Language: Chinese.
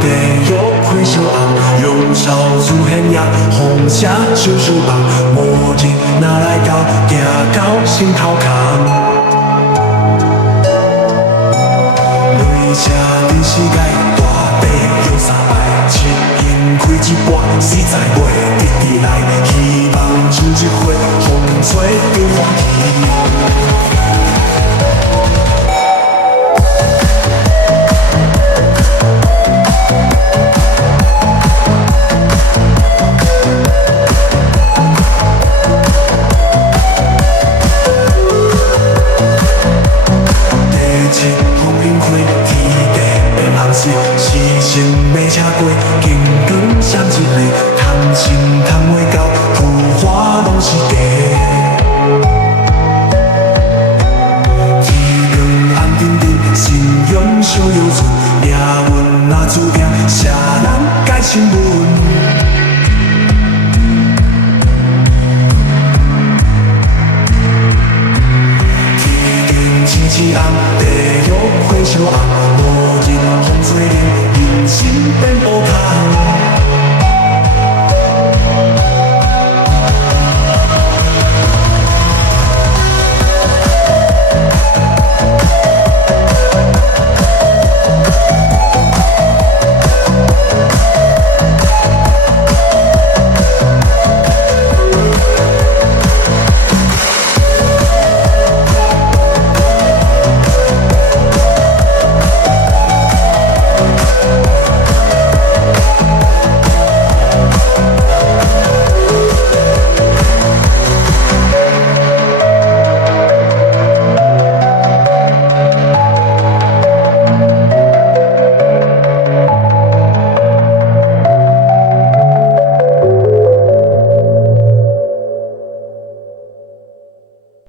地狱开小红，用烧出现也风车小小梦，无日哪来到，行到心头空。雷车真是界大地用三摆，七英开一半，实在袂直直来，希望像一回风吹又欢喜。时辰要车过，金光闪一个，通心通袂到，浮华拢是假。天光暗沉沉，心勇小有存，命运若注定，谁人改新闻？